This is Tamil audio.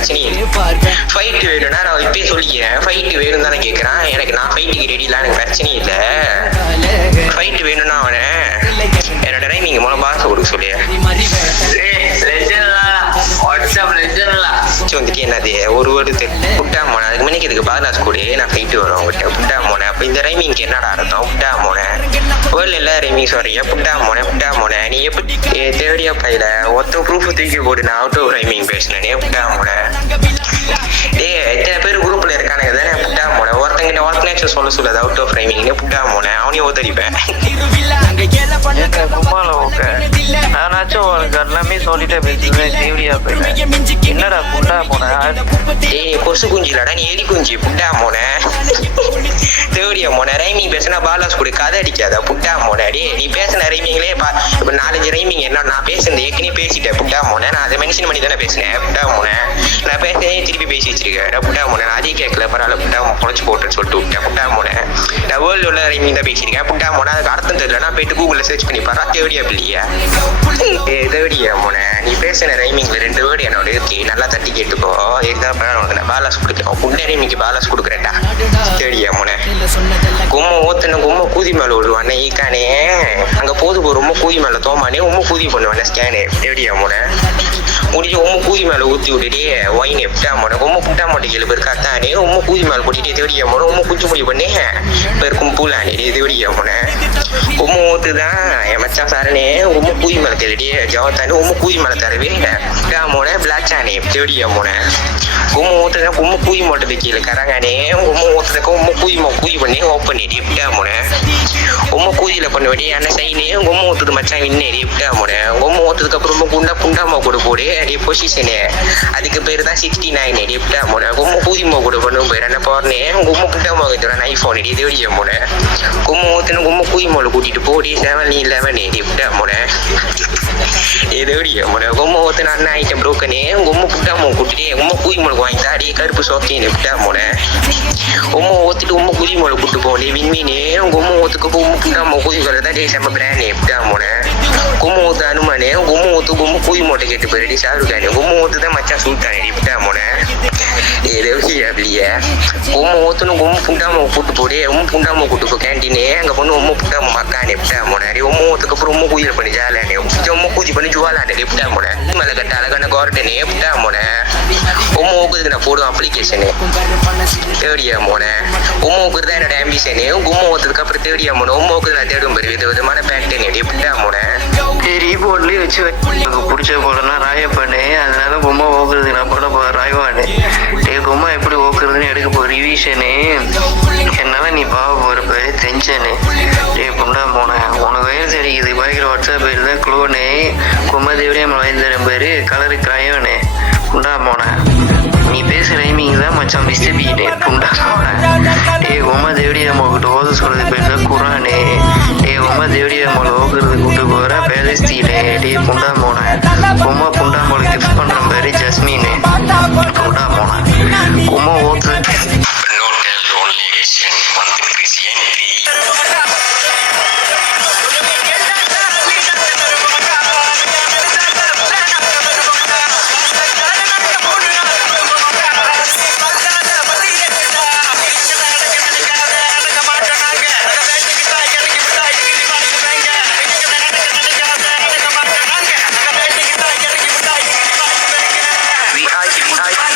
பிரச்சனையே ஃபைட்டு வேணும்னா நான் இப்பயே சொல்லிக்கிறேன். ஃபைட்டு வேணும் தானே கேட்குறான். எனக்கு நான் ஃபைட்டுக்கு ரெடிலாம், எனக்கு பிரச்சனையே இல்லை. ஃபைட்டு வேணும்னா அவனை என்னோட ரைமிங் மூலம் பாச கொடுக்க சொல்லி வந்துட்டு என்னது ஒரு வருது புட்டா மோனை அதுக்கு முன்னாடி இதுக்கு பாதாஸ் கூட நான் ஃபைட்டு வரும் அவங்ககிட்ட புட்டா மோனை. அப்போ இந்த ரைமிங்க்கு என்னடா அர்த்தம்? புட்டா மோனை வேர்ல்டு எல்லா ரைமிங் சொல்றீங்க புட்டா மோனை நீ எப்படி தேவடியா பையில ஒருத்தன் ப்ரூஃப் தூக்கி போட்டு நான் அவுட் ஆஃப் ரைமிங் பேசினேனே புட்டா மோனை. எத்தனை பேர் குரூப்ல இருக்கானுங்க தானே புட்டா மோனை. ஒருத்தனாச்சும் சொல்ல சொல்லாது அவுட் ஆஃப் ரைமிங்னே புட்டா மோனை. அவனையும் ஒத்தடிப்பேன். நானாச்சும் உனக்கு எல்லாமே சொல்லிட்டே பேசுறேன். தேவடியா போயிட்டேன் என்னடா புட்டா மோனை. ஏய் கொசு குஞ்சிலடா நீ எலி குஞ்சு புட்டா மோனை. தேவடியா மோனை ரைமிங் பேசினா பாலாஸ் கூட கதை அடிக்காதா புட்டா மோனை. டே நீ பேசின ரைமிங்லேயே இப்போ 4-5 ரைமிங் என்ன நான் பேசுனது ஏற்கனவே பேசிட்டேன் புட்டா மோனை. நான் அதை மென்ஷன் பண்ணி தானே பேசினேன் புட்டா மோனை. நான் பேசுனே திருப்பி பேசி வச்சிருக்கேன் புட்டா மோனை. நான் அதே கேட்கல பரவாயில்ல புட்டா பொழைச்சு போட்டுன்னு சொல்லிட்டு விட்டேன் புட்டா மோனை. நான் வேர்ல்டு உள்ள ரைமிங் தான் பேசியிருக்கேன் புட்டா மோனை. அதுக்கு அர்த்தம் தெரியலன்னா போயிட்டு கூகுளில் சர்ச் பண்ணி பாரா தேவடியா பிள்ளையா. தேவடியா மோனை நீ பேசின ரைமிங்ல 2 வேர்டு என்னோட இருக்கு நல்லா தட்டி கேட்டுக்கோ. எக்ஸாம்பிள் உனக்கு நான் பாலாஸ் கொடுக்குறேன். புண்ண ரைமிங்க்கு பாலாஸ் கொடுக்குறேன்டா. தேவடியா மோனை கும்ம ஊத்துன கும்ம கூதி மேலே விடுவானே ஈக்கானே அங்கே போது ரொம்ப கூதி மேலே தோமானே உம்ம கூதி பண்ணுவானே ஸ்கேனு. தேவடியா மோனை முடிஞ்சு உம்ம கூதி மேலே ஊற்றி விட்டுட்டே ஒயின் எப்டா மோனை உம்ம புட்டா மாட்டேன் பேர் காத்தானே உம்ம கூதி மேலே போட்டுட்டே தேவடியா மோனை உம்ம குஞ்சு முடி பண்ணே பேருக்கும் பூலானே தேவடியா மோனை. உம்ம ஊத்துதான் என் மச்சான் சாரனே உம்ம கூதி மேலே தேடியே ஜவத்தானே உம்ம கூதி மேலே தரவே புட்டா மோனை பிளாச்சானே தேவடியா மோனை. உம்ம ஊத்துதான் உம்ம கூதி மாட்டது கீழே கராங்கானே உம்ம ஊத்துறதுக்கு உம்ம கூதி பண்ணி ஓப்பன் பண்ணி புட்டா மோனை. உம்ம கூதியில பண்ணுவடி அண்ணன் சைனே உம்ம ஊத்துது மச்சான் வின்னேடி புட்டா மோனை. உம்ம ஊத்துறதுக்கு அப்புறம் புண்டாமா கூட போடு அடி பொசிஷனு அதுக்கு பேர் தான் 69 அடி புட்டா மோனை. உம்ம கூதிமா கூட பண்ணும் பேர் என்ன போறனே உம்ம புட்டாமா வைக்கிறேன் ஐஃபோன் அடி தேவடியா மோனை. உம்ம ஊத்துன உம்ம கூதிமால கூட்டிட்டு போடி 7-11 அடி புட்டா மோனை. தேவடியா மோனை உம்ம ஊத்துன அண்ணன் ஐட்டம் ப்ரோக்கனே உம்ம புட்டாமா கூட்டிட்டு உம்ம கூதிமாலுக்கு வாங்கி தாடி கருப்பு சோக்கேன்னு புட்டா மோனை. உம்ம ஊத்துட்டு உம்ம கூதிமால கூட்டு போனே விண்மீனே உம்ம ஊத்துக்கு உம்ம புட்டாமா கூதிகளை தான் டே செம்ம பிராணே புட்டா மோனை. கும்ம ஊத்து அனுமானே கும்ம ஊத்து கும்ம கூதி மூட்டை கேட்டு போயிடி ஷாருக்கானே கும்ம ஊத்து தான் மச்சான் சூட்டானே புட்டா மோனை. அப்படியே உம்ம ஊத்துன்னு உம்ம புண்டாம கூட்டு போடு உம்ம புண்டாம கூட்டு போ கேன்டீனே அங்கே பொண்ணு உம்ம புண்டாம மக்கானே புட்டா மோனை. உம்ம ஊத்துக்கு அப்புறம் உம்ம கூதியில் பண்ணி ஜாலானே உம்ம கூதி பண்ணி ஜுவாலானே புட்டா மோனை. மேலே கட்ட அழகான கார்டனே புட்டா மோனை. உம்ம ஊக்குறதுக்கு நான் போடுவேன் அப்ளிகேஷனு தேவடியா மோனை. உம்ம ஊக்குறது தான் என்னோட ஆம்பிஷனு உம்ம ஊத்துறதுக்கு அப்புறம் தேவடியா மோனை. உம்ம ஊக்குறது நான் தேடும் பெரிய விதமான பேக்டேன் அடி புட்டா மோனை. ரீபோர்ட்லேயே வச்சு எனக்கு பிடிச்ச போடனா ராய பண்ணு அதனால பொம்மை ஓக்குறதுக்கு நான் போட ராய்வானு பொம்மை எப்படி ஓக்குறதுன்னு எடுக்க போ ரிவிஷனு என்னால நீ பாவ போறப்ப டென்ஷனு புண்டா போனேன் உனக்கு வயசு அடிக்குது பயங்கர வாட்ஸ்அப் பேர் தான் குளோனு பொம்மை தேவடியா வயந்தரம் பேர் கலரு கிராயோனு புண்டா போனேன். நீ பேச ரைமிங் தான் மச்சான் மிஸ்டபீனு புண்டா போனேன். பொம்மை தேவடியா கிட்ட ஓத சொல்றது பேர் தான் குரானு பொம்மை தேவடியா ஓக்குறது கூட்டு போற பேலஸ்தீனு புண்டா போனேன். பொம்மை புண்டா போல கிஃப்ட் பண்ற பேரு ஜஸ்மீனு புண்டா போனேன். பொம்மை ஓத்து I